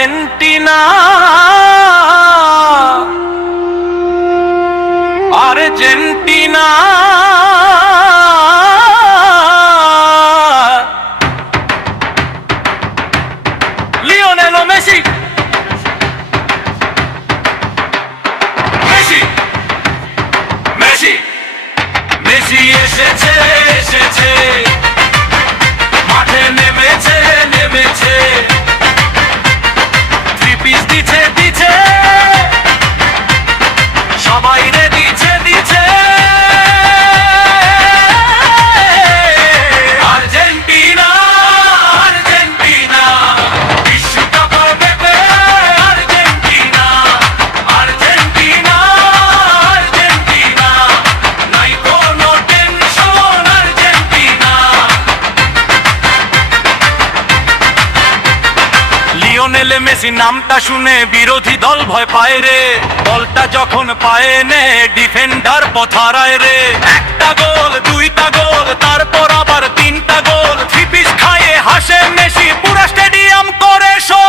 Argentina, Argentina, Lionel Messi, Messi, Messi, Messi এসেছে, এসেছে, মাঠে নেমেছে, নেমেছে, থ্রি পিস দিছে, দিছে, সবাই রে দিছে, দিছে। আর্জেন্টিনা, আর্জেন্টিনা, বিশ্বকাপ নেবে আর্জেন্টিনা, আর্জেন্টিনা, আর্জেন্টিনা, নাই কোনো টেনশন আর্জেন্টিনা। লিওনেল মেসি নামটা শুনে বিরোধী দল ভয় পায় রে, বলটা যখন পায়ে নে ডিফেন্ডার পথারায় রে। একটা গোল, দুইটা গোল, তারপর আবার তিনটা গোল, থ্রি পিস খায়ে হাসে মেসি, পুরা স্টেডিয়াম করে show.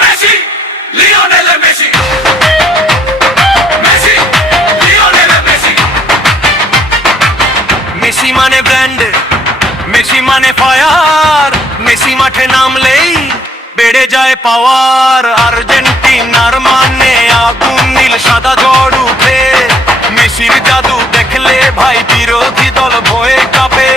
Messi, Lionel Messi, Messi, Lionel Messi. Messi মানে ব্র্যান্ড, মেসি মানে ফায়ার, মেসি মাঠে নামলেই বেড়ে যায় পাওয়ার। আর্জেন্টিনার মানে আগুন, নীল সাদা ঝড় উঠে, মেসির জাদু দেখলে ভাই বিরোধী দল ভয়ে কাঁপে।